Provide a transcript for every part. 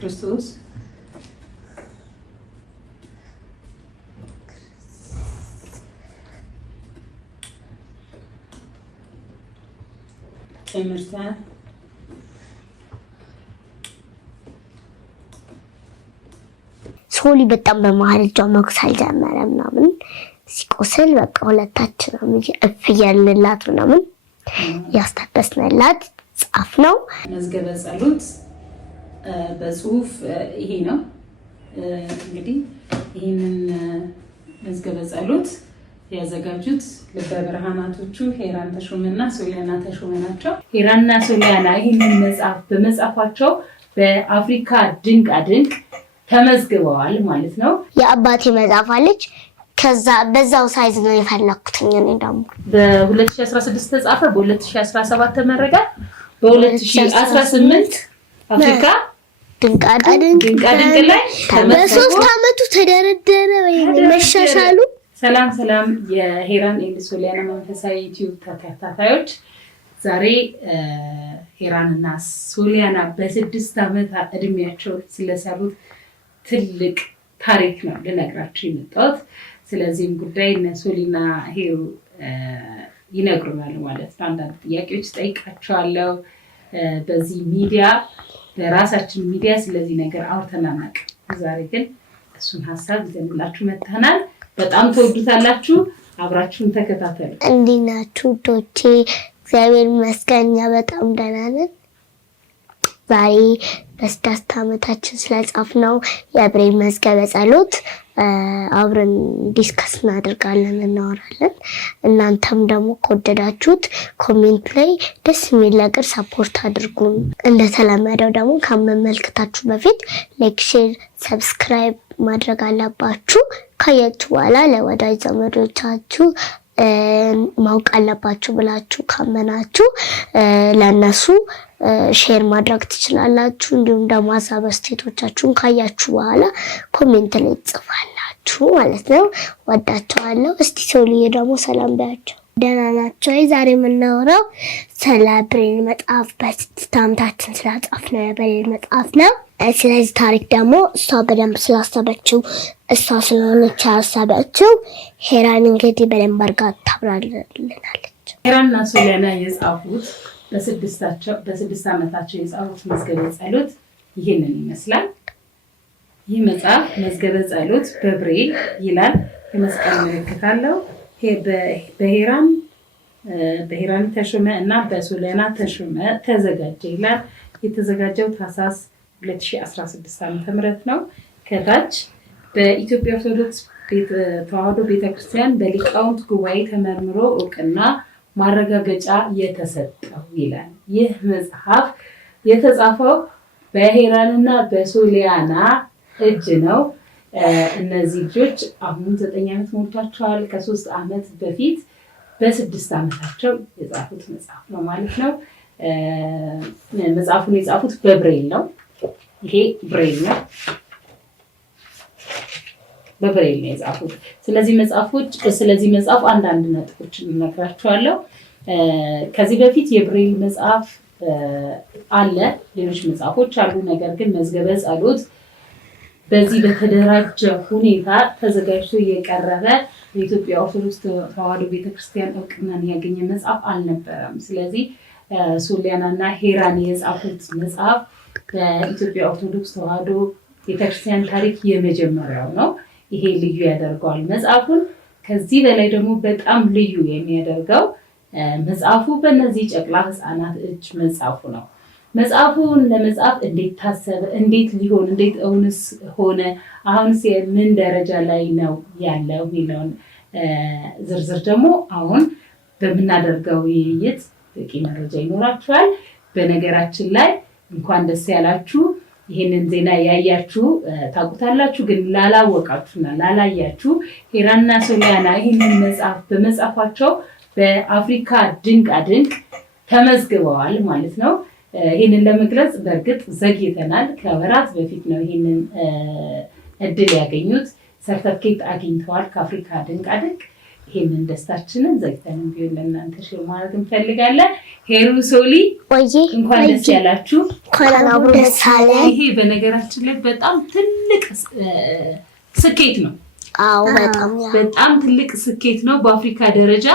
ክርስቶስ ትምህርተ ሶሊ በጣም በመሀል እጇ መኩሳል ጀመረ ምናምን ሲቆስል በቃ ሁለታችንም እያልንላት ምናምን ያስታገስንላት ጻፍ ነው። መዝገበ ጸሎት በጽሁፍ ይሄ ነው። እንግዲህ ይሄንን መዝገበ ጸሎት ያዘጋጁት ልበ ብርሃናቶቹ ሄራን ተሾመና ሶሊያና ተሾመ ናቸው። ሄራንና ሶሊያና ይሄንን መጽሐፍ በመጻፋቸው በአፍሪካ ድንቃድንቅ ተመዝግበዋል ማለት ነው። የአባቴ መጽሐፍ አለች። ከዛ በዛው ሳይዝ ነው የፈለኩት እኔ ደግሞ በ2016 ተጻፈ፣ በ2017 ተመረቀ፣ በ2018 አፍሪካ ድንቃድንቅ ላይ በ3 አመቱ ተደረደረ መሻሻሉ። ሰላም የሄራን ኤንድ ሶሊያና መንፈሳዊ ዩቲዩብ ተከታታዮች፣ ዛሬ ሄራንና ሶሊያና በ6 አመት እድሜያቸው ስለሰሩት ትልቅ ታሪክ ነው ልነግራችሁ የመጣሁት። ስለዚህም ጉዳይ እነ ሶሊና ሄሩ ይነግሩናል ማለት ነው። አንዳንድ ጥያቄዎች ጠይቃቸዋለሁ። በዚህ ሚዲያ በራሳችን ሚዲያ ስለዚህ ነገር አውርተን አናውቅም። ዛሬ ግን እሱን ሀሳብ ይዘንላችሁ መጥተናል። በጣም ተወዱታላችሁ። አብራችሁን ተከታተሉ። እንዴት ናችሁ ዶቼ? እግዚአብሔር ይመስገን እኛ በጣም ደህና ነን። ዛሬ በ6 አመታችን ስለጻፍነው የብሬል መዝገበ ጸሎት አብረን ዲስከስ እናደርጋለን፣ እናወራለን። እናንተም ደግሞ ከወደዳችሁት ኮሜንት ላይ ደስ የሚል ነገር ሰፖርት አድርጉን። እንደተለመደው ደግሞ ከመመልከታችሁ በፊት ላይክ፣ ሼር፣ ሰብስክራይብ ማድረግ አለባችሁ። ካያችሁ በኋላ ለወዳጅ ዘመዶቻችሁ ማውቅ አለባችሁ ብላችሁ ካመናችሁ ለነሱ ሼር ማድረግ ትችላላችሁ። እንዲሁም ደግሞ ሀሳብ አስተያየቶቻችሁን ካያችሁ በኋላ ኮሜንት ላይ ጽፋላችሁ ማለት ነው። ወዳችኋለሁ። እስቲ ሶሊዬ ደግሞ ሰላም ባያቸው። ደህና ናቸው። ዛሬ የምናወራው ስለ ብሬል መጽሐፍ በ6 አመታችን ስላጻፍነው የብሬል መጽሐፍ ነው። ስለዚህ ታሪክ ደግሞ እሷ በደንብ ስላሰበችው እሷ ስለሆነች ያሰበችው ሄራን እንግዲህ በደንብ አድርጋ ታብራራልናለች። ሄራንና ሶሊያና የጻፉት በ6 አመታቸው የጻፉት መዝገበ ጸሎት ይህንን ይመስላል። ይህ መጽሐፍ መዝገበ ጸሎት በብሬል ይላል። የመስቀል ምልክት አለው። በሄራን ተሾመ እና በሶሊያና ተሾመ ተዘጋጀ ይላል። የተዘጋጀው ታህሳስ 2016 ዓ.ም ነው። ከታች በኢትዮጵያ ኦርቶዶክስ ተዋሕዶ ቤተክርስቲያን በሊቃውንት ጉባኤ ተመርምሮ እውቅና ማረጋገጫ የተሰጠው ይላል። ይህ መጽሐፍ የተጻፈው በሄራንና በሶሊያና እጅ ነው። እነዚህ ልጆች አሁን 9 አመት ሞልቷቸዋል። ከ3 አመት በፊት በ6 አመታቸው የጻፉት መጽሐፍ ነው ማለት ነው። መጽሐፉን የጻፉት በብሬል ነው። ይሄ ብሬል ነው፣ በብሬል ነው የጻፉት። ስለዚህ መጽሐፍ አንዳንድ ነጥቦች እነግራችኋለሁ። ከዚህ በፊት የብሬል መጽሐፍ አለ፣ ሌሎች መጽሐፎች አሉ። ነገር ግን መዝገበ ጸሎት በዚህ በተደራጀ ሁኔታ ተዘጋጅቶ የቀረበ የኢትዮጵያ ኦርቶዶክስ ተዋሕዶ ቤተክርስቲያን እውቅናን ያገኘ መጽሐፍ አልነበረም። ስለዚህ ሶሊያናና ሄራን የጻፉት መጽሐፍ በኢትዮጵያ ኦርቶዶክስ ተዋሕዶ ቤተክርስቲያን ታሪክ የመጀመሪያው ነው። ይሄ ልዩ ያደርገዋል መጽሐፉን። ከዚህ በላይ ደግሞ በጣም ልዩ የሚያደርገው መጽሐፉ በእነዚህ ጨቅላ ህፃናት እጅ መጽሐፉ ነው። መጽሐፉን ለመጻፍ እንዴት ታሰበ፣ እንዴት ሊሆን፣ እንዴት እውንስ ሆነ፣ አሁንስ ምን ደረጃ ላይ ነው ያለው የሚለውን ዝርዝር ደግሞ አሁን በምናደርገው ውይይት በቂ መረጃ ይኖራችኋል። በነገራችን ላይ እንኳን ደስ ያላችሁ። ይህንን ዜና ያያችሁ ታውቁታላችሁ፣ ግን ላላወቃችሁና ላላያችሁ ሄራንና ሶሊያና ይህንን መጽሐፍ በመጻፋቸው በአፍሪካ ድንቃድንቅ ተመዝግበዋል ማለት ነው። ይህንን ለመግለጽ በእርግጥ ዘግይተናል። ከወራት በፊት ነው ይህንን እድል ያገኙት። ሰርተፍኬት አግኝተዋል ከአፍሪካ ድንቃድንቅ። ይሄንን ደስታችንን ዘግተን ቢሆን ለእናንተ ሼር ማድረግ እንፈልጋለን። ሄሩ ሶሊ እንኳን ደስ ያላችሁ። ይሄ በነገራችን ላይ በጣም ትልቅ ስኬት ነው። በጣም ትልቅ ስኬት ነው። በአፍሪካ ደረጃ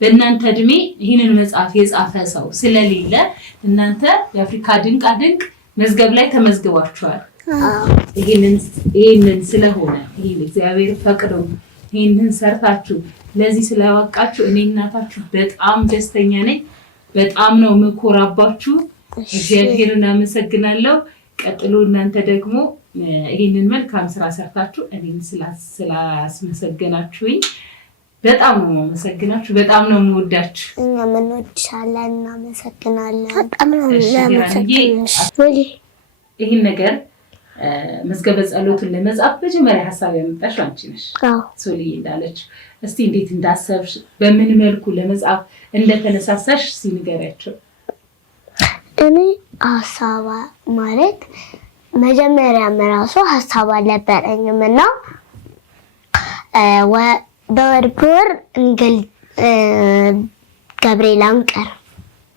በእናንተ እድሜ ይህንን መጽሐፍ የጻፈ ሰው ስለሌለ እናንተ የአፍሪካ ድንቃ ድንቅ መዝገብ ላይ ተመዝግባችኋል። ይህንን ስለሆነ ይህን እግዚአብሔር ፈቅዶ ይህንን ሰርታችሁ ለዚህ ስለዋቃችሁ እኔ እናታችሁ በጣም ደስተኛ ነኝ። በጣም ነው የምኮራባችሁ። እግዚአብሔርን አመሰግናለሁ። ቀጥሎ እናንተ ደግሞ ይህንን መልካም ስራ ሰርታችሁ እኔን ስላስመሰገናችሁኝ በጣም ነው የማመሰግናችሁ። በጣም ነው የምወዳችሁ። እኛም እንወድሻለን፣ እናመሰግናለን። በጣም ነው የምናመሰግናችሁ። ይህን ነገር መዝገበ ጸሎትን ለመጻፍ መጀመሪያ ሀሳብ ያመጣሽው አንቺ ነሽ ሶልዬ እንዳለች። እስቲ እንዴት እንዳሰብሽ በምን መልኩ ለመጻፍ እንደተነሳሳሽ እስቲ ንገሪያቸው። እኔ ሀሳብ ማለት መጀመሪያም ራሱ ሀሳብ አልነበረኝም እና በወር ገብርኤል አንቀር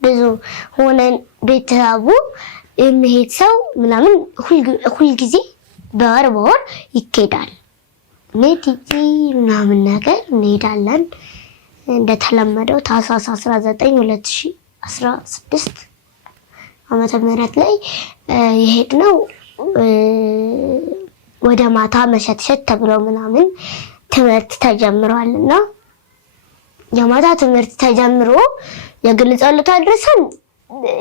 ብዙ ሆነን ቤተሰቡ የሚሄድ ሰው ምናምን ሁልጊዜ በወር ይኬዳል። ሜቲጂ ምናምን ነገር እንሄዳለን። እንደተለመደው ታህሳስ 19 2016 ዓመተ ምህረት ላይ የሄድነው ወደ ማታ መሸትሸት ተብሎ ምናምን ትምህርት ተጀምሯልና የማታ ትምህርት ተጀምሮ የግል ጸሎት አድርሰን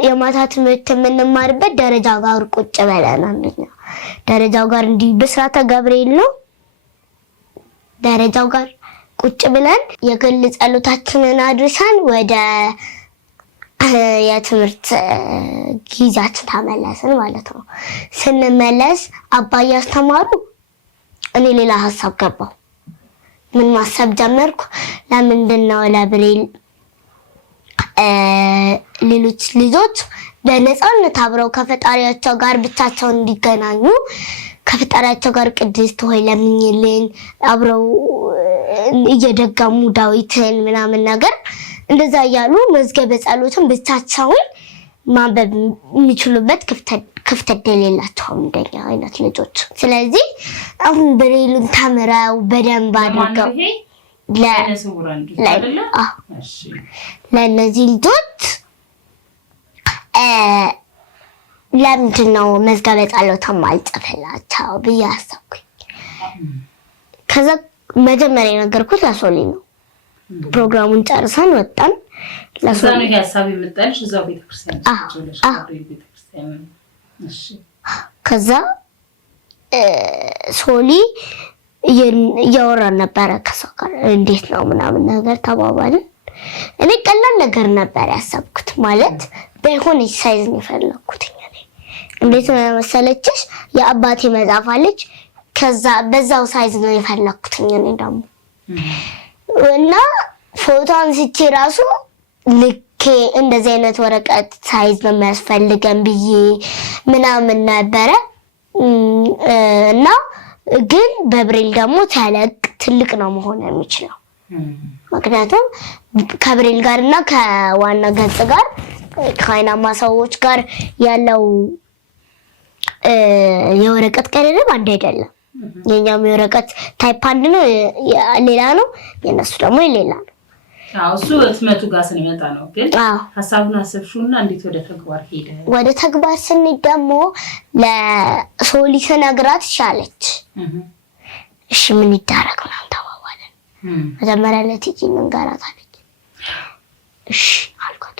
የማታ ትምህርት የምንማርበት ደረጃ ጋር ቁጭ ብለን አንደኛ ደረጃው ጋር እንዲህ በስራተ ገብርኤል ነው። ደረጃው ጋር ቁጭ ብለን የግል ጸሎታችንን አድርሰን ወደ የትምህርት ጊዜያችን ተመለስን ማለት ነው። ስንመለስ አባዬ አስተማሩ፣ እኔ ሌላ ሀሳብ ገባው። ምን ማሰብ ጀመርኩ? ለምንድን ነው ለብሬል ሌሎች ልጆች በነፃነት አብረው ከፈጣሪያቸው ጋር ብቻቸውን እንዲገናኙ ከፈጣሪያቸው ጋር ቅድስት ሆይ ለምኝልን አብረው እየደገሙ ዳዊትን ምናምን ነገር እንደዛ እያሉ መዝገበ ጸሎትን ብቻቸውን ማንበብ የሚችሉበት ክፍተት የሌላቸው እንደኛ አይነት ልጆች። ስለዚህ አሁን ብሬሉን ተምረው በደንብ አድርገው ለእነዚህ ልጆች ለምንድን ነው መዝገበ ጸሎትን ማልጽፍላቸው ብዬ አሰብኩኝ። ከዛ መጀመሪያ የነገርኩት ለሶሊ ነው። ፕሮግራሙን ጨርሰን ወጣን። ለሶሊ ሀሳብ የመጣልሽ እዛው ቤተክርስቲያን። ከዛ ሶሊ እያወራን ነበረ ከሰው ጋር እንዴት ነው ምናምን ነገር ተባባልን። እኔ ቀላል ነገር ነበር ያሰብኩት፣ ማለት በሆነች ሳይዝ ነው የፈለኩት። እንዴት ነው መሰለችሽ? የአባቴ መጽሐፍ አለች፣ ከዛ በዛው ሳይዝ ነው የፈለኩት እኔ ደግሞ እና ፎቶ አንስቼ ራሱ ልኬ እንደዚህ አይነት ወረቀት ሳይዝ ነው የሚያስፈልገን ብዬ ምናምን ነበረ እና ግን በብሬል ደግሞ ተለቅ ትልቅ ነው መሆን የሚችለው። ምክንያቱም ከብሬል ጋር እና ከዋና ገጽ ጋር ከአይናማ ሰዎች ጋር ያለው የወረቀት ቀለል አንድ አይደለም። የኛም የወረቀት ታይፕ አንድ ነው፣ ሌላ ነው። የነሱ ደግሞ ሌላ ነው። እሱ ህትመቱ ጋር ስንመጣ ነው። ግን ሀሳቡን አሰብሽውና እንዴት ወደ ተግባር ሄደ? ወደ ተግባር ስንሄድ ደግሞ ለሶሊ ስነግራት ቻለች። እሺ ምን ይደረግ ነው ተባባለን። መጀመሪያ ለቲጂ መንገራት አለች። እሺ አልኳት።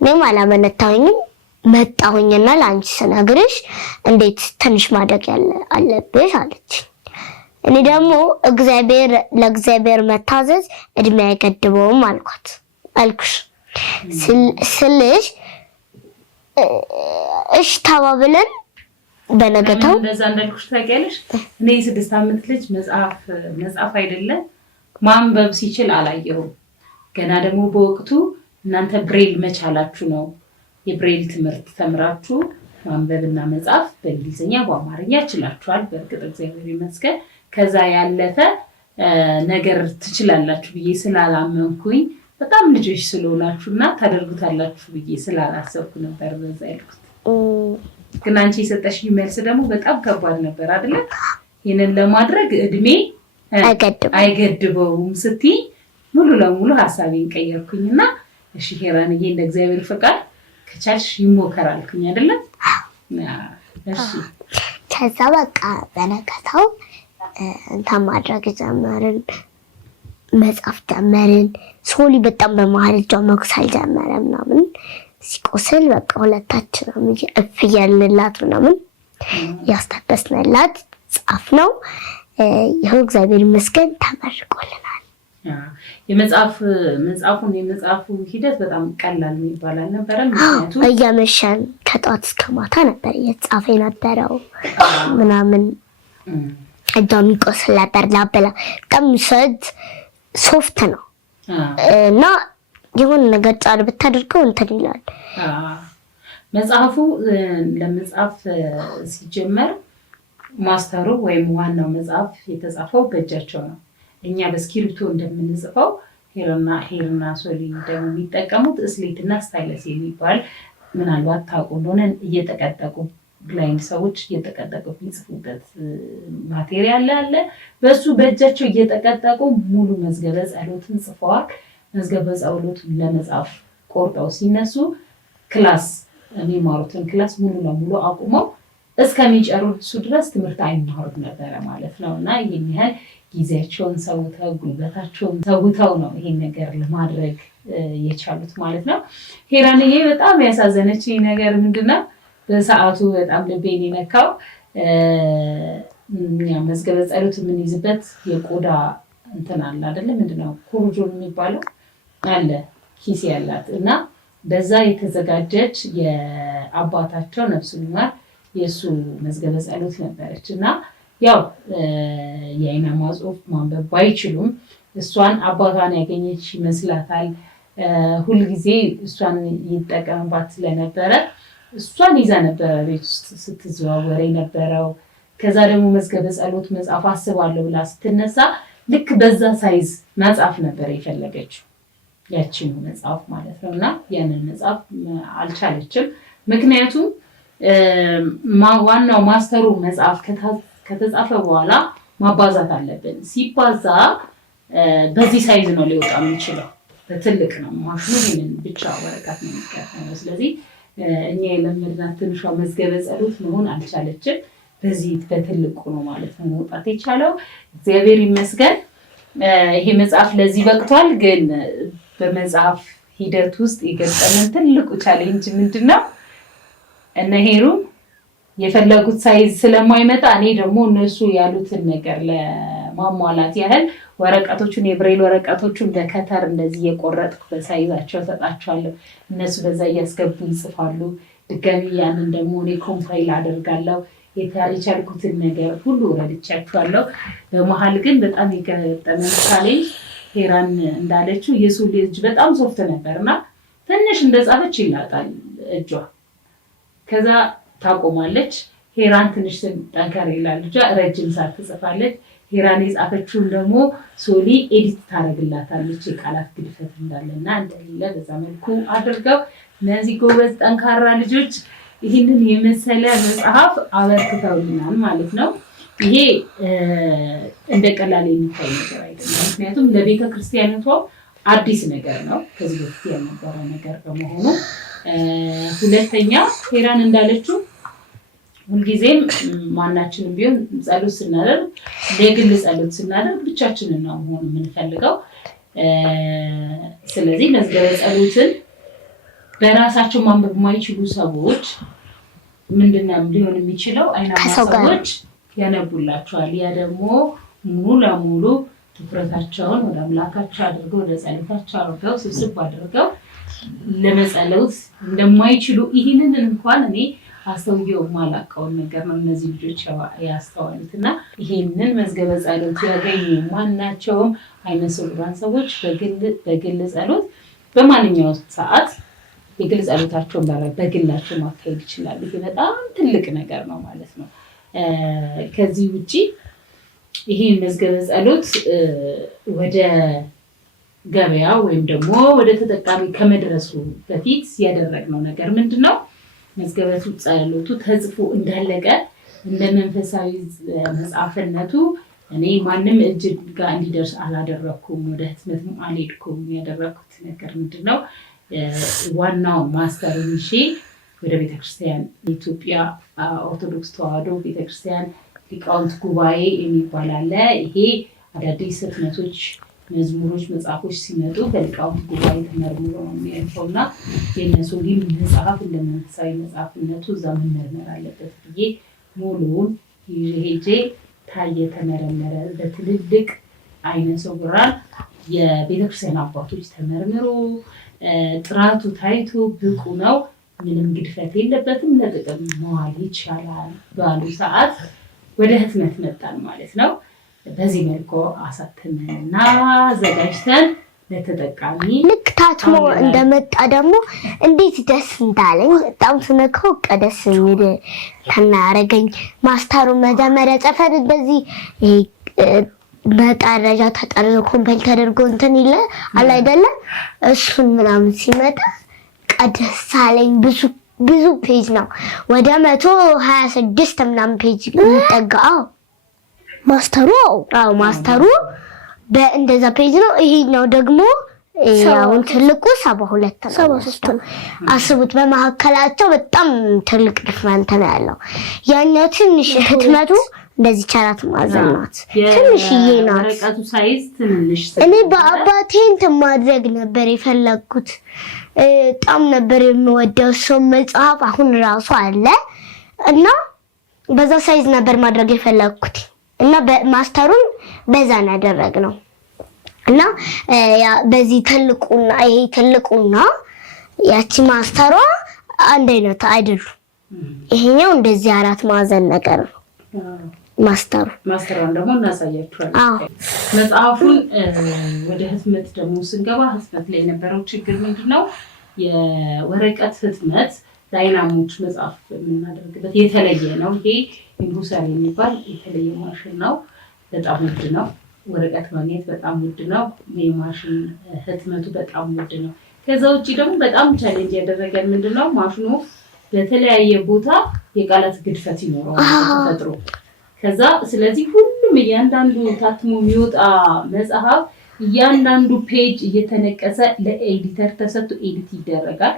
እኔም አላመነታሁኝም። መጣሁኝና ለአንቺ ስነግርሽ እንዴት ትንሽ ማደግ አለብሽ አለች። እኔ ደግሞ ለእግዚአብሔር መታዘዝ እድሜ አይገድበውም አልኩሽ ስልሽ እሺ ተባብለን በነገታው እንደዛ እንዳልኩሽ ታውቂያለሽ። እኔ 6 ዓመት ልጅ መጽሐፍ አይደለም ማንበብ ሲችል አላየሁም። ገና ደግሞ በወቅቱ እናንተ ብሬል መቻላችሁ ነው። የብሬል ትምህርት ተምራችሁ ማንበብና መጻፍ በእንግሊዝኛ በአማርኛ ችላችኋል። በእርግጥ እግዚአብሔር ይመስገን። ከዛ ያለፈ ነገር ትችላላችሁ ብዬ ስላላመንኩኝ በጣም ልጆች ስለሆናችሁና ታደርጉታላችሁ ብዬ ስላላሰብኩ ነበር በዛ ያልኩት። ግን አንቺ የሰጠሽኝ መልስ ደግሞ በጣም ከባድ ነበር አይደለ? ይህንን ለማድረግ እድሜ አይገድበውም ስትይ ሙሉ ለሙሉ ሀሳቤን ቀየርኩኝና እሺ ሄራንዬ እንደ እግዚአብሔር ፈቃድ ከቻልሽ ይሞከር አልኩኝ አይደለ? እሺ ከዛ በቃ በነገታው እንትን ማድረግ ጀመርን፣ መጻፍ ጀመርን። ሶሊ በጣም በመሀል እጇ መኩሳል ጀመረ ምናምን ሲቆስል በቃ ሁለታችንም እፍ እያልንላት ምናምን ያስታገስንላት ጻፍ ነው። ይኸው እግዚአብሔር ይመስገን ተመርቆልናል። የመጽሐፉ ሂደት በጣም ቀላል የሚባል አልነበረም። ምክንያቱም እያመሸን ከጠዋት እስከ ማታ ነበር እየተጻፈ የነበረው ምናምን እጇ የሚቆስል ነበር። ላበላ በጣም ሶፍት ነው እና የሆነ ነገር ጫር ብታደርገው እንትን ይላል። መጽሐፉ ለመጽሐፍ ሲጀመር ማስተሩ ወይም ዋናው መጽሐፍ የተጻፈው በእጃቸው ነው። እኛ በስክሪፕቶ እንደምንጽፈው ሄርና ሶሊ ደግሞ የሚጠቀሙት ስሌትና ስታይለስ የሚባል ምናልባት ታውቁ እንደሆነ እየተቀጠቁ ብላይንድ ሰዎች እየተቀጠቁ የሚጽፉበት ማቴሪያል አለ። በሱ በእጃቸው እየተቀጠቁ ሙሉ መዝገበ ጸሎትን ጽፈዋል። መዝገበ ጸሎቱን ለመጻፍ ቆርጠው ሲነሱ ክላስ የሚማሩትን ክላስ ሙሉ ለሙሉ አቁመው እስከሚጨርሱ ድረስ ትምህርት አይማሩት ነበረ ማለት ነው። እና ይህን ያህል ጊዜያቸውን ሰውተው ጉልበታቸውን ሰውተው ነው ይሄን ነገር ለማድረግ የቻሉት ማለት ነው። ሄራንዬ በጣም ያሳዘነች ነገር ምንድነው? በሰዓቱ በጣም ልቤን የነካው መዝገበ ጸሎት የምንይዝበት የቆዳ እንትን አለ አይደለ? ምንድነው ኮርጆን የሚባለው አለ ኪስ ያላት እና በዛ የተዘጋጀች የአባታቸው ነፍሱን ይማር የእሱ መዝገበ ጸሎት ነበረች እና ያው የአይናማ ጽሑፍ ማንበብ ባይችሉም እሷን አባቷን ያገኘች ይመስላታል። ሁልጊዜ እሷን ይጠቀምባት ስለነበረ እሷን ይዛ ነበረ ቤት ውስጥ ስትዘዋወር የነበረው። ከዛ ደግሞ መዝገበ ጸሎት መጽሐፍ አስባለሁ ብላ ስትነሳ ልክ በዛ ሳይዝ መጽሐፍ ነበር የፈለገችው ያችን መጽሐፍ ማለት ነው። እና ያንን መጽሐፍ አልቻለችም። ምክንያቱም ዋናው ማስተሩ መጽሐፍ ከተጻፈ በኋላ ማባዛት አለብን። ሲባዛ በዚህ ሳይዝ ነው ሊወጣ የሚችለው፣ በትልቅ ነው ማሽኑ። ይህንን ብቻ ወረቀት ነው የሚቀርበው። ስለዚህ እኛ የለመድናት ትንሿ መዝገበ ጸሎት መሆን አልቻለችም። በዚህ በትልቁ ነው ማለት ነው መውጣት የቻለው። እግዚአብሔር ይመስገን ይሄ መጽሐፍ ለዚህ በቅቷል። ግን በመጽሐፍ ሂደት ውስጥ የገጠመን ትልቁ ቻሌንጅ ምንድን ነው? እነ ሄሩ የፈለጉት ሳይዝ ስለማይመጣ እኔ ደግሞ እነሱ ያሉትን ነገር ለማሟላት ያህል ወረቀቶቹን የብሬል ወረቀቶቹን በከተር እንደዚህ የቆረጥኩ በሳይዛቸው ሰጣቸዋለሁ። እነሱ በዛ እያስገቡ ይጽፋሉ። ድጋሚ ያንን ደግሞ እኔ ኮምፓይል አደርጋለሁ። የቻልኩትን ነገር ሁሉ ረድቻቸዋለሁ። በመሀል ግን በጣም የገጠመን ቻሌንጅ ሄራን እንዳለችው የሶሊ እጅ በጣም ሶፍት ነበርና ትንሽ እንደጻፈች ይላጣል እጇ። ከዛ ታቆማለች። ሄራን ትንሽ ጠንከር ይላል እጇ፣ ረጅም ሰዓት ትጽፋለች። ሄራን የጻፈችውን ደግሞ ሶሊ ኤዲት ታደርግላታለች የቃላት ግድፈት እንዳለና እንደሌለ በዛ መልኩ አድርገው እነዚህ ጎበዝ ጠንካራ ልጆች ይህንን የመሰለ መጽሐፍ አበርክተውልናል ማለት ነው። ይሄ እንደ ቀላል የሚታይ ነገር አይደለም። ምክንያቱም ለቤተ ክርስቲያኒቷ አዲስ ነገር ነው፣ ከዚህ በፊት ያልነበረ ነገር በመሆኑ። ሁለተኛ ሄራን እንዳለችው ሁልጊዜም ማናችንም ቢሆን ጸሎት ስናደርግ የግል ጸሎት ስናደርግ ብቻችንን ነው መሆን የምንፈልገው። ስለዚህ መዝገበ ጸሎትን በራሳቸው ማንበብ የማይችሉ ሰዎች ምንድነው ሊሆን የሚችለው? አይናማ ሰዎች ያነቡላቸዋል። ያ ደግሞ ሙሉ ለሙሉ ትኩረታቸውን ወደ አምላካቸው አድርገው ወደ ጸሎታቸው አድርገው ስብስብ አድርገው ለመጸሎት እንደማይችሉ ይህንን እንኳን እኔ አስተውየው የማላውቀውን ነገር ነው እነዚህ ልጆች ያስተዋሉት። እና ይህንን መዝገበ ጸሎት ያገኙ ማናቸውም አይነ ስውራን ሰዎች በግል ጸሎት በማንኛውም ሰዓት የግል ጸሎታቸውን በግላቸው ማካሄድ ይችላሉ። ይሄ በጣም ትልቅ ነገር ነው ማለት ነው። ከዚህ ውጪ ይሄን መዝገበ ጸሎት ወደ ገበያ ወይም ደግሞ ወደ ተጠቃሚ ከመድረሱ በፊት ያደረግነው ነገር ምንድነው? መዝገበ ጸሎቱ ተጽፎ እንዳለቀ እንደ መንፈሳዊ መጽሐፍነቱ እኔ ማንም እጅ ጋር እንዲደርስ አላደረኩም፣ ወደ ህትመትም አልሄድኩም። ያደረኩት ነገር ምንድነው? ዋናው ማስተሩን ይዤ ወደ ቤተክርስቲያን የኢትዮጵያ ኦርቶዶክስ ተዋሕዶ ቤተክርስቲያን ሊቃውንት ጉባኤ የሚባል አለ። ይሄ አዳዲስ ህትመቶች፣ መዝሙሮች፣ መጽሐፎች ሲመጡ በሊቃውንት ጉባኤ ተመርምሮ ነው የሚያልፈው እና የእነሱ ግን መጽሐፍ እንደ መንፈሳዊ መጽሐፍነቱ እዛ መመርመር አለበት ብዬ ሙሉውን ሄጄ ታየ፣ ተመረመረ። በትልልቅ አይነ ስውራን የቤተክርስቲያን አባቶች ተመርምሮ ጥራቱ ታይቶ ብቁ ነው፣ ምንም ግድፈት የለበትም፣ ለጥቅም መዋል ይቻላል ባሉ ሰዓት ወደ ህትመት መጣን ማለት ነው። በዚህ መልኩ አሳትመንና አዘጋጅተን ለተጠቃሚ ልክ ታትሞ እንደመጣ ደግሞ እንዴት ደስ እንዳለኝ በጣም ስነካው ደስ የሚል ተናረገኝ። ማስተሩ መጀመሪያ ጸፈን እንደዚህ በጣረጃ ተጠርዞ ኮምፓይል ተደርጎ እንትን ይለ አለ አይደለ? እሱን ምናምን ሲመጣ ደስ አለኝ። ብዙ ፔጅ ነው፣ ወደ 126 ምናምን ፔጅ የሚጠጋው ማስተሩ በእንደዛ ፔጅ ነው። ይሄኛው ደግሞ ያው ትልቁ 72 ነው። አስቡት፣ በመካከላቸው በጣም ትልቅ ዲፍረንት ነው ያለው። ያኛው ትንሽ ህትመቱ እንደዚህ ቻራት ማዘናት ትንሽዬ ናት። ወረቀቱ ሳይዝ ትንሽ። እኔ በአባቴ እንትን ማድረግ ነበር የፈለኩት። በጣም ነበር የምወደው ሰው መጽሐፍ አሁን ራሱ አለ እና በዛ ሳይዝ ነበር ማድረግ የፈለኩት እና በማስተሩን በዛ ያደረግነው እና ያ በዚህ ትልቁና ይሄ ትልቁና ያቺ ማስተሯ አንድ አይነት አይደሉም። ይሄኛው እንደዚህ 4 ማዕዘን ነገር ነው ማስተሩን ደግሞ እናሳያችኋለን። መጽሐፉን ወደ ህትመት ደግሞ ስንገባ ህትመት ላይ የነበረው ችግር ምንድነው? የወረቀት ህትመት ዳይናሞች መጽሐፍ የምናደርግበት የተለየ ነው። ይሄ ኢምቡሰር የሚባል የተለየ ማሽን ነው። በጣም ውድ ነው። ወረቀት ማግኘት በጣም ውድ ነው። የማሽን ህትመቱ በጣም ውድ ነው። ከዛ ውጭ ደግሞ በጣም ቻሌንጅ ያደረገን ምንድነው? ማሽኑ በተለያየ ቦታ የቃላት ግድፈት ይኖረዋል ተፈጥሮ። ከዛ ስለዚህ ሁሉም እያንዳንዱ ታትሞ የሚወጣ መጽሐፍ እያንዳንዱ ፔጅ እየተነቀሰ ለኤዲተር ተሰጥቶ ኤዲት ይደረጋል።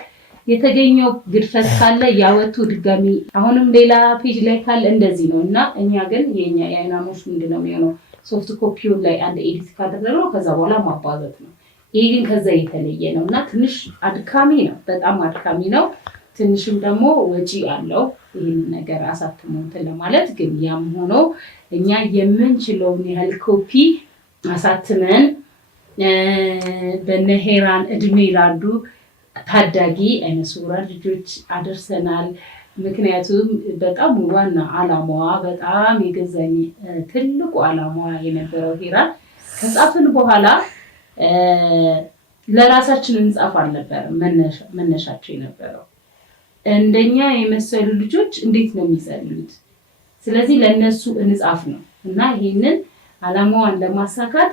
የተገኘው ግድፈት ካለ ያወጡ ድጋሚ አሁንም ሌላ ፔጅ ላይ ካለ እንደዚህ ነው እና እኛ ግን የኛ የአይናሞች ምንድነው የሚሆነው? ሶፍት ኮፒውን ላይ አንድ ኤዲት ካደረገው ከዛ በኋላ ማባዛት ነው። ይሄ ግን ከዛ የተለየ ነው እና ትንሽ አድካሚ ነው፣ በጣም አድካሚ ነው። ትንሽም ደግሞ ወጪ አለው ይህን ነገር አሳትሞ እንትን ለማለት። ግን ያም ሆኖ እኛ የምንችለውን ያህል ኮፒ አሳትመን በነ ሄራን እድሜ ላሉ ታዳጊ አይነ ስውራን ልጆች አደርሰናል። ምክንያቱም በጣም ዋና አላማዋ በጣም የገዛኝ ትልቁ አላማዋ የነበረው ሄራን ከጻፍን በኋላ ለራሳችን እንጻፍ አልነበረም መነሻቸው የነበረው። እንደኛ የመሰሉ ልጆች እንዴት ነው የሚጸልዩት? ስለዚህ ለነሱ እንጻፍ ነው እና ይሄንን አላማዋን ለማሳካት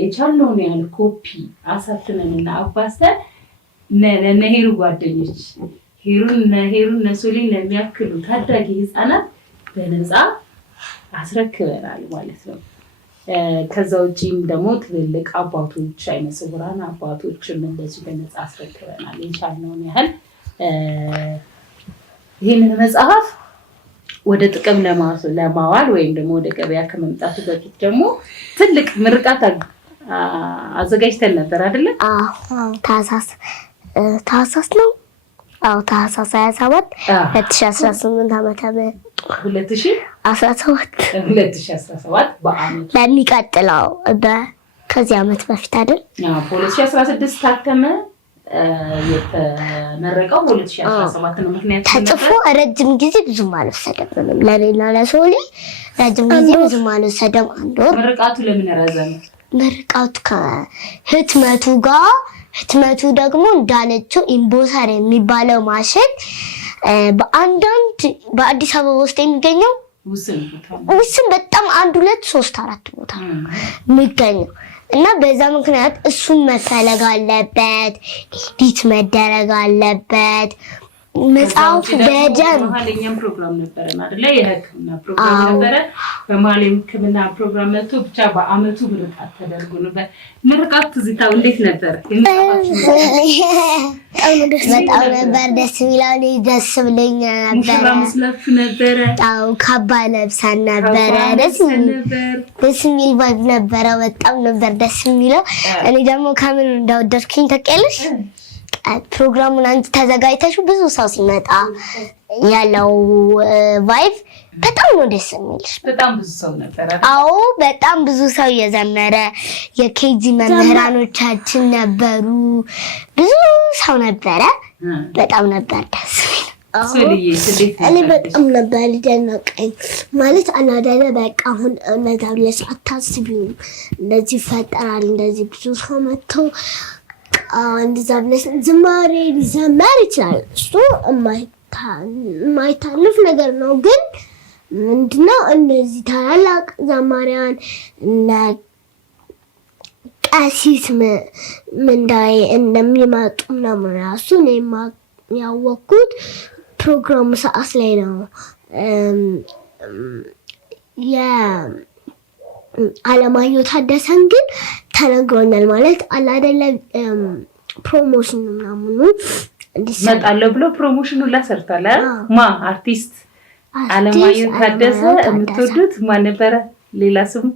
የቻልነውን ያህል ኮፒ አሳትመንና አባስተን ለነሄሩ ጓደኞች ሄሩን ነሱሊን ለሚያክሉ ታዳጊ ህፃናት በነፃ አስረክበናል ማለት ነው። ከዛ ውጪም ደግሞ ትልልቅ አባቶች አይነ ስውራን አባቶችም እንደዚህ በነፃ አስረክበናል። የቻልነውን ያህል ይህንን መጽሐፍ ወደ ጥቅም ለማዋል ወይም ደግሞ ወደ ገበያ ከመምጣቱ በፊት ደግሞ ትልቅ ምርቃት አዘጋጅተን ነበር አይደለ? ታህሳስ ነው። ታህሳስ 27 2018 ዓመተ ምህረት 2017 በአመት ለሚቀጥለው ከዚህ ዓመት በፊት አይደል? በ2016 ታተመ። የተመረቀው 2017 ነው። ምክንያቱም ተጽፎ ረጅም ጊዜ ብዙም አልወሰደም። ለሌላ ለሶሊ ረጅም ጊዜ ብዙም አልወሰደም። አንድ ወር። ምርቃቱ ለምን ረዘመ? ምርቃቱ ከህትመቱ ጋር ህትመቱ ደግሞ እንዳለችው ኢምቦሰር የሚባለው ማሽን በአንዳንድ በአዲስ አበባ ውስጥ የሚገኘው ውስን በጣም 1 2 3 4 ቦታ የሚገኘው እና በዛ ምክንያት እሱን መፈለግ አለበት ኤዲት መደረግ አለበት መጽሐፍ በደም በመሀልኛም ፕሮግራም ነበር አይደል የህክምና ፕሮግራም ነበር በመሀልም ህክምና ፕሮግራም መጥቶ ብቻ በአመቱ ምርቃት ተደርጎ ነበር ምርቃት ዝታው እንዴት ነበር በጣም ነበር ደስ ይላል ደስ ብለኛ ነበር ሙሽራ መስላችሁ ነበር አው ካባ ለብሰን ነበር ደስ የሚል ቫይብ ነበር በጣም ነበር ደስ የሚለው እኔ ደግሞ ከምን እንደወደድኩኝ ተቀልሽ ፕሮግራሙን አንቺ ተዘጋጅተሽ ብዙ ሰው ሲመጣ ያለው ቫይብ በጣም ነው ደስ የሚልሽ በጣም ብዙ ሰው ነበር አዎ በጣም ብዙ ሰው የዘመረ የኬጂ መምህራኖቻችን ነበሩ ብዙ ሰው ነበረ በጣም ነበር ደስ እኔ በጣም ነበር ደነቀኝ ማለት አናዳለ በቃ አሁን እነዛው ለሰዓት ታስቢው እንደዚህ ፈጠራል እንደዚህ ብዙ ሰው መጥቶ እንደዛ ብለሽ ዝማሬ ሊዘመር ይችላል እሱ የማይታለፍ ነገር ነው ግን ምንድነው እነዚህ ታላላቅ ዘማሪያን እና ቀሲስ ምንዳይ እንደሚመጡ ምናምን ራሱ እኔም ያወቅኩት ፕሮግራሙ ሰዓት ላይ ነው አለማየሁ ታደሰን ግን ተነግሮኛል ማለት አላደለ ፕሮሞሽን ምናምኑ እንዲሰጣለው ብሎ ፕሮሞሽኑ ላሰርታለ ማ አርቲስት አለማየሁ ታደሰ የምትወዱት ማን ነበረ ሌላ ስሙ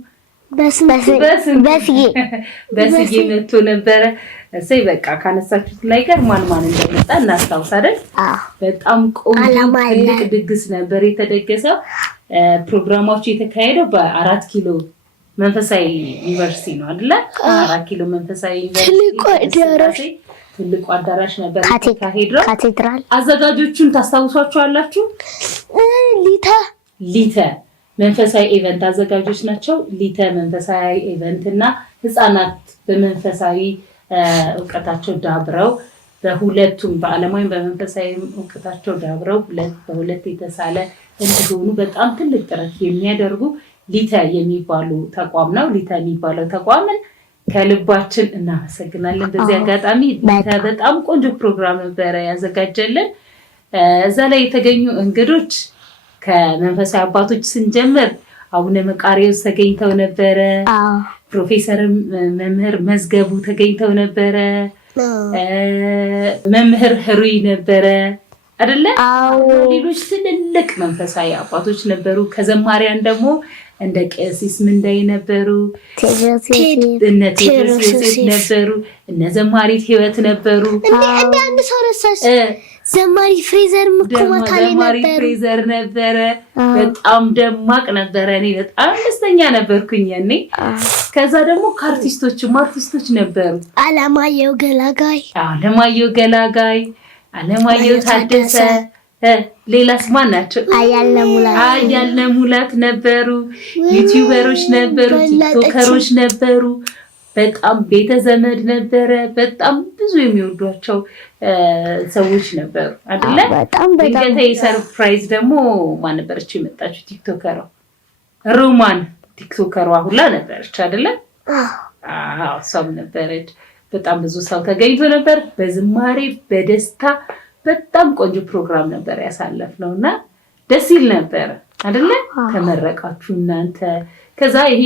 በስጌ መጥቶ ነበረ እሰይ በቃ ካነሳችሁት ላይ ጋር ማን እንደመጣ እናስታውስ አይደል በጣም ቆንጆ ድግስ ነበር የተደገሰው ፕሮግራማቸው የተካሄደው በ4 ኪሎ መንፈሳዊ ዩኒቨርሲቲ ነው አይደል 4 ኪሎ መንፈሳዊ ዩኒቨርሲቲ ትልቁ አዳራሽ ነበር ካቴድራል አዘጋጆቹን ታስታውሷቸዋላችሁ ሊተ መንፈሳዊ ኢቨንት አዘጋጆች ናቸው ሊተ መንፈሳዊ ኢቨንት እና ህፃናት በመንፈሳዊ ዕውቀታቸው ዳብረው በሁለቱም በዓለማዊ በመንፈሳዊ ዕውቀታቸው ዳብረው በሁለት የተሳለ እንዲሆኑ በጣም ትልቅ ጥረት የሚያደርጉ ሊተ የሚባሉ ተቋም ነው ሊተ የሚባለው ተቋምን ከልባችን እናመሰግናለን በዚህ አጋጣሚ ሊተ በጣም ቆንጆ ፕሮግራም ነበር ያዘጋጀልን እዛ ላይ የተገኙ እንግዶች ከመንፈሳዊ አባቶች ስንጀምር አቡነ መቃርዮስ ተገኝተው ነበር ፕሮፌሰር መምህር መዝገቡ ተገኝተው ነበር መምህር ህሩይ ነበር አይደለ ሌሎች ትልልቅ መንፈሳዊ አባቶች ነበሩ ከዘማሪያን ደግሞ እንደ ቀሲስ ምንዳይ ነበሩ እነ ቴዎድሮስ ነበሩ እነ ዘማሪት ህይወት ነበሩ እንደ አንድ ሰው ረሳሽ ዘማሪ ፍሬዘር መኮማታሌ ነበር በጣም ደማቅ ነበር እኔ በጣም ደስተኛ ነበርኩኝ ያኔ ከዛ ደግሞ ከአርቲስቶች ነበሩ አለማየሁ ገላጋይ አለማየሁ ታደሰ ሌላስ ማን ናቸው አያልነ ሙላት ነበሩ ዩቲዩበሮች ነበሩ ቲክቶከሮች ነበሩ በጣም ቤተ ዘመድ ነበረ በጣም ብዙ የሚወዷቸው ሰዎች ነበሩ አይደለ ድንገተኛ ሰርፕራይዝ ደግሞ ማን ነበረች የመጣችው ቲክቶከሯ ሮማን ቲክቶከሯ ሁላ ነበረች አይደለ ሰው ነበረች በጣም ብዙ ሰው ተገኝቶ ነበር በዝማሬ በደስታ በጣም ቆንጆ ፕሮግራም ነበር ያሳለፍነውና ደስ ይል ነበር አይደለ ተመረቃችሁ እናንተ ከዛ ይሄ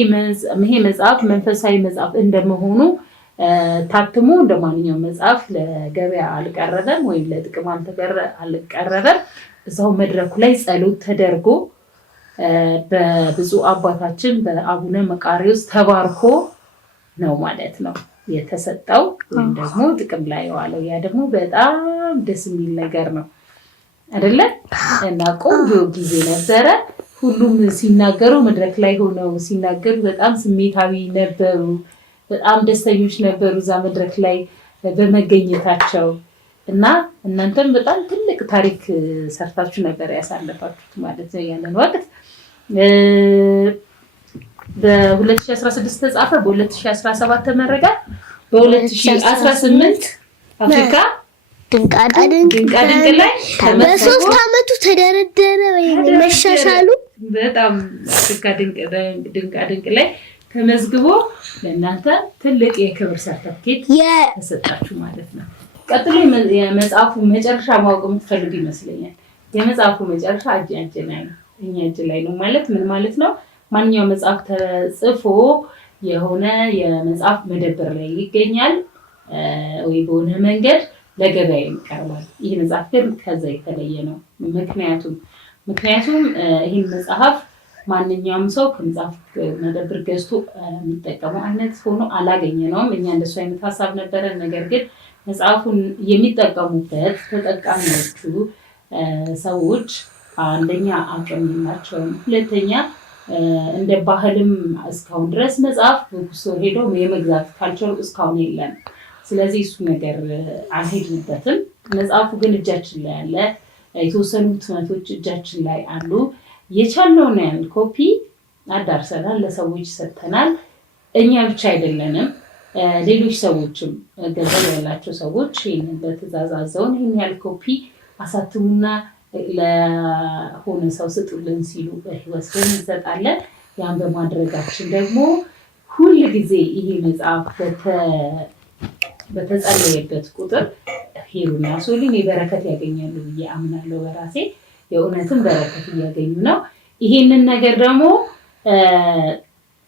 መጽሐፍ መንፈሳዊ መጽሐፍ እንደመሆኑ ታትሞ እንደማንኛውም መጽሐፍ ለገበያ አልቀረበም ወይ ለጥቅም አልቀረበም እዛው መድረኩ ላይ ጸሎት ተደርጎ በብዙ አባታችን በአቡነ መቃርዮስ ተባርኮ ነው ማለት ነው የተሰጠው ወይ ደግሞ ጥቅም ላይ ዋለው ያ ደግሞ በጣም ደስ የሚል ነገር ነው አይደለ እና ቆንጆ ጊዜ ነበረ ሁሉም ሲናገሩ መድረክ ላይ ሆነው ሲናገሩ በጣም ስሜታዊ ነበሩ በጣም ደስተኞች ነበሩ እዛ መድረክ ላይ በመገኘታቸው እና እናንተም በጣም ትልቅ ታሪክ ሰርታችሁ ነበር ያሳለፋችሁት ማለት ነው ያንን ወቅት በ2016 ተጻፈ በ2017 ተመረቀ በ2018 አፍሪካ ድንቃድንቅ ላይ በ3 አመቱ ተደረደረ ወይ መሻሻሉ በጣም ድንቃድንቅ ላይ ተመዝግቦ ለእናንተ ትልቅ የክብር ሰርተፍኬት ተሰጣችሁ ማለት ነው። ቀጥሎ የመጽሐፉ መጨረሻ ማወቅ የምትፈልጉ ይመስለኛል። የመጽሐፉ መጨረሻ እጃችን ላይ ነው፣ እኛ እጅ ላይ ነው ማለት ምን ማለት ነው? ማንኛውም መጽሐፍ ተጽፎ የሆነ የመጽሐፍ መደብር ላይ ይገኛል ወይ በሆነ መንገድ ለገበያ ይቀርባል። ይህ መጽሐፍ ግን ከዛ የተለየ ነው። ምክንያቱም ይህን መጽሐፍ ማንኛውም ሰው ከመጽሐፍ መደብር ገዝቶ የሚጠቀመው አይነት ሆኖ አላገኘነውም። እኛ እንደሱ አይነት ሀሳብ ነበረን። ነገር ግን መጽሐፉን የሚጠቀሙበት ተጠቃሚዎቹ ሰዎች አንደኛ አቅም የላቸውም፣ ሁለተኛ እንደ ባህልም እስካሁን ድረስ መጽሐፍ በኩስቶር ሄደው የመግዛት ካልቸሩ እስካሁን የለም። ስለዚህ እሱ ነገር አልሄድንበትም። መጽሐፉ ግን እጃችን ላይ አለ። የተወሰኑ ህትመቶች እጃችን ላይ አሉ። የቻልነውን ያህል ኮፒ አዳርሰናል፣ ለሰዎች ሰጥተናል። እኛ ብቻ አይደለንም፣ ሌሎች ሰዎችም ገንዘብ ያላቸው ሰዎች ይህንን በትዕዛዝ አዘውን ይህን ያህል ኮፒ አሳትሙና ለሆነ ሰው ስጡልን ሲሉ ወስደን እንሰጣለን። ያን በማድረጋችን ደግሞ ሁል ጊዜ ይሄ መጽሐፍ በተጸለየበት ቁጥር ሄሩና ሶሊን የበረከት ያገኛሉ ብዬ አምናለሁ። በራሴ የእውነትም በረከት እያገኙ ነው። ይሄንን ነገር ደግሞ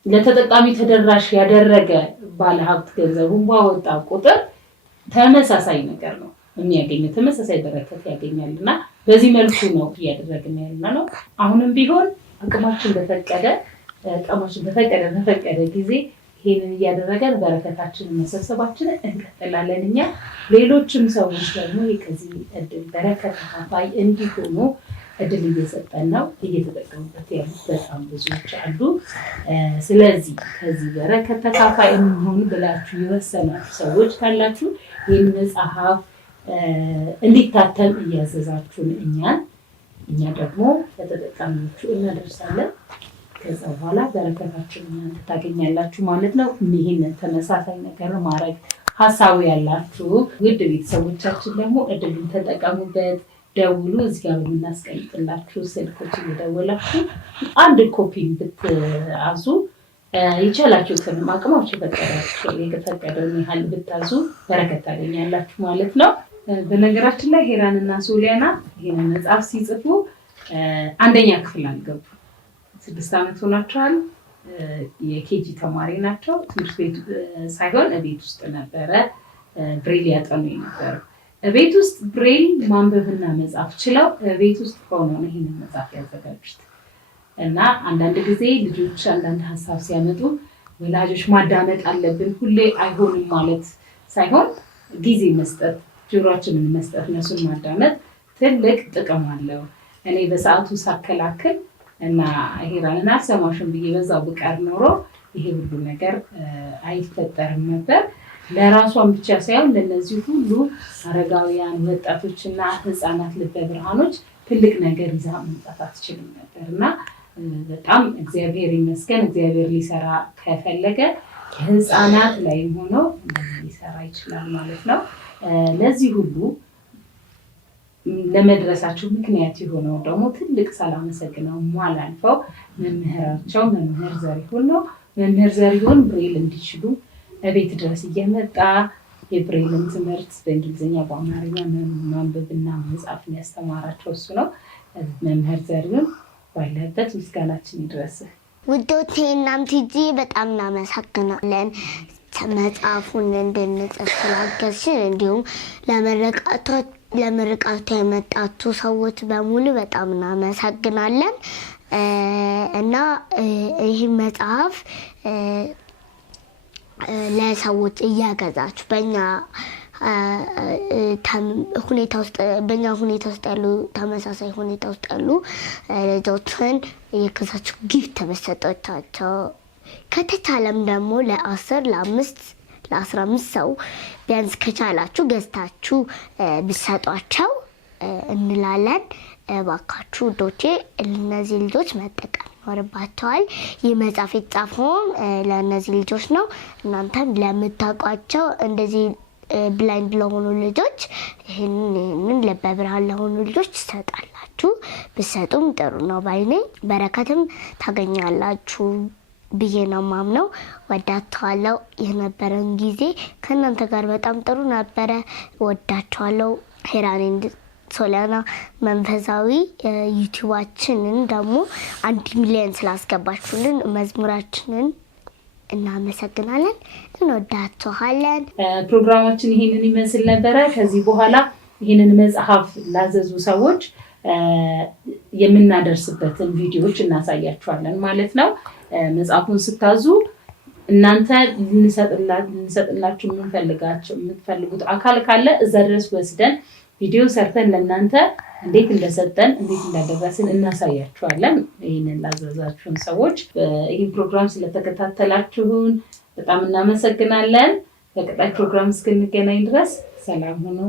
ለተጠቃሚ ተደራሽ ያደረገ ባለሀብት ገንዘቡን ባወጣ ቁጥር ተመሳሳይ ነገር ነው የሚያገኘው፣ ተመሳሳይ በረከት ያገኛል እና በዚህ መልኩ ነው እያደረግን ያለ ነው። አሁንም ቢሆን አቅማችን በፈቀደ ጊዜ ይሄንን እያደረገን በረከታችንን መሰብሰባችንን እንቀጥላለን። እኛ ሌሎችም ሰዎች ደግሞ ከዚህ እድል በረከት ተካፋይ እንዲሆኑ እድል እየሰጠን ነው። እየተጠቀሙበት ያሉት በጣም ብዙዎች አሉ። ስለዚህ ከዚህ በረከት ተካፋይ እንሆን ብላችሁ የወሰናችሁ ሰዎች ካላችሁ ይህን መጽሐፍ እንዲታተም እያዘዛችሁን እኛ ደግሞ ለተጠቃሚዎቹ እናደርሳለን። ከዛ በኋላ በረከታችንን እናንተ ታገኛላችሁ ማለት ነው። ይህንን ተመሳሳይ ነገር ማድረግ ሀሳቡ ያላችሁ ውድ ቤተሰቦቻችን ደግሞ እድሉን ተጠቀሙበት። ደውሉ። እዚህ ጋር የምናስቀምጥላችሁ ስልኮች እየደወላችሁ አንድ ኮፒ ብትአዙ የቻላችሁትንም አቅማችሁ የፈቀደውን ያህል ብታዙ በረከት ታገኛላችሁ ማለት ነው። በነገራችን ላይ ሄራንና ሶሊያና ይህንን መጽሐፍ ሲጽፉ አንደኛ ክፍል አልገቡ፣ 6 ዓመት ሆናቸዋል። የኬጂ ተማሪ ናቸው። ትምህርት ቤት ሳይሆን ቤት ውስጥ ነበረ ብሬል ያጠኑ የነበረው። ቤት ውስጥ ብሬል ማንበብና መጻፍ ችለው ቤት ውስጥ ሆኖ ነው ይህንን መጽሐፍ ያዘጋጁት። እና አንዳንድ ጊዜ ልጆች አንዳንድ ሀሳብ ሲያመጡ ወላጆች ማዳመጥ አለብን። ሁሌ አይሆንም ማለት ሳይሆን ጊዜ መስጠት፣ ጆሮአችንን መስጠት፣ እነሱን ማዳመጥ ትልቅ ጥቅም አለው። እኔ በሰዓቱ ሳከላክል እና ሄራንን አልሰማሽም ብዬ በዛው ብቀር ኖሮ ይሄ ሁሉ ነገር አይፈጠርም ነበር። ለራሷን ብቻ ሳይሆን ለነዚህ ሁሉ አረጋውያን ወጣቶችና ህፃናት ልበ ብርሃኖች ትልቅ ነገር ይዛ መምጣት አትችልም ነበር እና በጣም እግዚአብሔር ይመስገን። እግዚአብሔር ሊሰራ ከፈለገ ህፃናት ላይም ሆኖ ሊሰራ ይችላል ማለት ነው። ለዚህ ሁሉ ለመድረሳቸው ምክንያት የሆነው ደግሞ ትልቅ ሳላመሰግነው ማላልፈው መምህራቸው መምህር ዘሪሁን ነው። መምህር ዘሪሁን ብሬል እንዲችሉ ቤት ድረስ እየመጣ የብሬልን ትምህርት በእንግሊዝኛ በአማርኛ ማንበብና መጻፍን ያስተማራቸው እሱ ነው። መምህር ዘሪሁን ባለበት ምስጋናችን ይድረስ። ውዶቼ እናምትጂ በጣም እናመሰግናለን መጽሐፉን እንድንጽፍ ስላገዝሽን፣ እንዲሁም ለምርቃቱ የመጣችሁ ሰዎች በሙሉ በጣም እናመሰግናለን እና ይህ መጽሐፍ ለሰዎች እያገዛችሁ በእኛ ሁኔታ ውስጥ ያሉ ተመሳሳይ ሁኔታ ውስጥ ያሉ ልጆችን እየገዛችሁ ጊፍት በሰጦቻቸው ከተቻለም ደግሞ ለ10 ለ5 ለ15 ሰው ቢያንስ ከቻላችሁ ገዝታችሁ ብሰጧቸው እንላለን። እባካችሁ ውዶቼ እነዚህ ልጆች መጠቀም ይኖርባቸዋል። ይህ መጽሐፍ የተጻፈውም ለእነዚህ ልጆች ነው። እናንተም ለምታውቋቸው እንደዚህ ብላይንድ ለሆኑ ልጆች ይሄንን ለበብርሃን ለሆኑ ልጆች ትሰጣላችሁ። ብትሰጡም ጥሩ ነው ባይኔ በረከትም ታገኛላችሁ ብዬ ነው ማምነው። ወዳችኋለሁ። የነበረን ጊዜ ከእናንተ ጋር በጣም ጥሩ ነበረ። ወዳችኋለሁ። ሄራን ሶሊያና መንፈሳዊ ዩቲዩባችንን ደግሞ 1 ሚሊዮን ስላስገባችሁልን መዝሙራችንን እናመሰግናለን። እንወዳችኋለን። ፕሮግራማችን ይሄንን ይመስል ነበረ። ከዚህ በኋላ ይሄንን መጽሐፍ ላዘዙ ሰዎች የምናደርስበትን ቪዲዮዎች እናሳያችኋለን ማለት ነው። መጽሐፉን ስታዙ እናንተ ልንሰጥላችሁ የምትፈልጉት አካል ካለ እዛ ድረስ ወስደን ቪዲዮ ሰርተን ለእናንተ እንዴት እንደሰጠን እንዴት እንዳደረስን እናሳያችኋለን። ይህንን ላዘዛችሁን ሰዎች ይህን ፕሮግራም ስለተከታተላችሁን በጣም እናመሰግናለን። በቀጣይ ፕሮግራም እስክንገናኝ ድረስ ሰላም ሁኑ።